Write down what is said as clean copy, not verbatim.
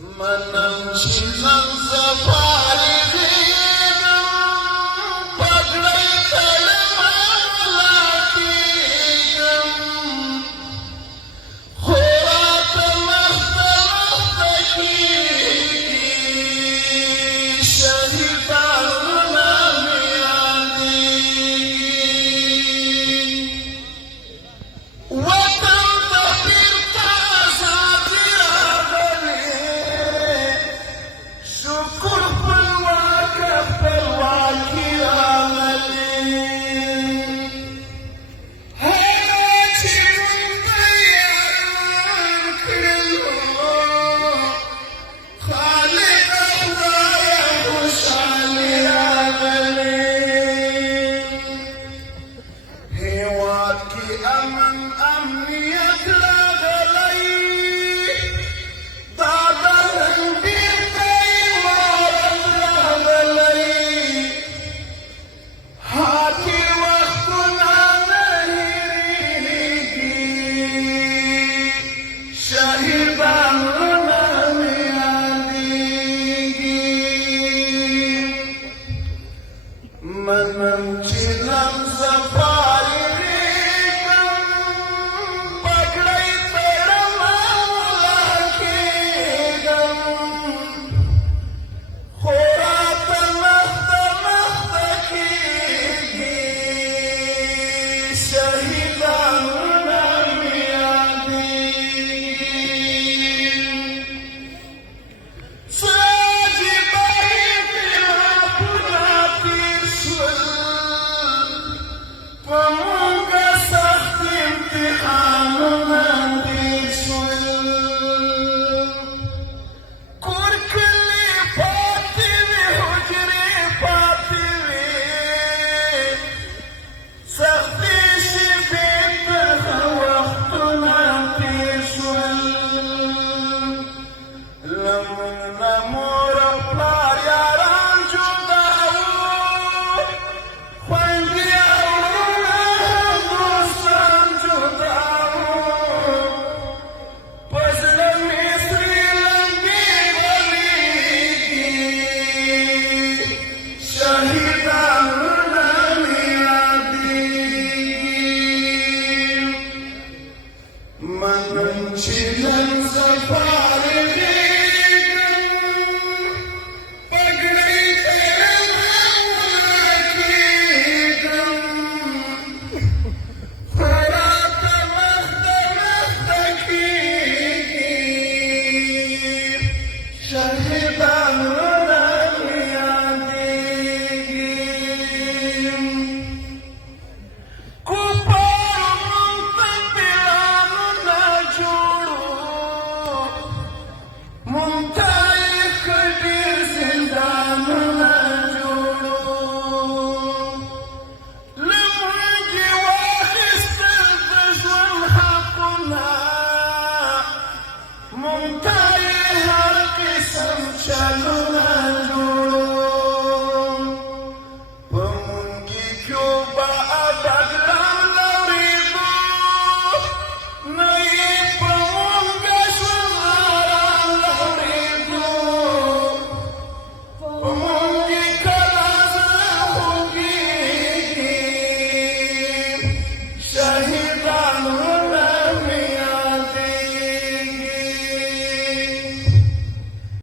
منم چې نن زه فارغېږم پګړۍ تړمه ولاړېږم خو راته مخته مخته کېږي شهیدانونه مې یادېږي وطن ته بېرته ازادي راغلې شکر خپلواکه خپلواکي راغلې هغه چې موږ ته یاران کړلو خالق خدایه خوشحالي راغلې هېواد کې امن امنیت راغلی دا د رنګین ته عمارت راغلی حاکي وختونه نه هېرېږي شهیدانونه مې یادېږي منم چې نن زه فارغېږم پګړۍ تړمه ولاړ کېږم خو راته مخته مخته کېږي شهیدانونه مې یادېږي څه عجیبه انقلابونه تېر شول په موږه سخت امتحانونه تېر شول کور کلي پاتې وې حجرې پاتې وې سختې شېبې ترخه وختونه تېر شول له موږ نه مور او پلار یاران جدا وو خویندې او وروڼه هم دوستان جدا وو په زړه مې سرې لمبې بلېږي شهیدانونه مې یادېږي منم چې نن زه فارغېږم پګړۍ تړمه ولاړ کېږم خو راته مخته مخته کېږي شهیدانونه مې یادېږي کفارو موږ ته پلانونه جوړو موږ ته یې ښه ډېر زندانونه جوړو له موږ یې واخیستل د ژوند حقونه موږ ته یې هر قسم چلونه جوړو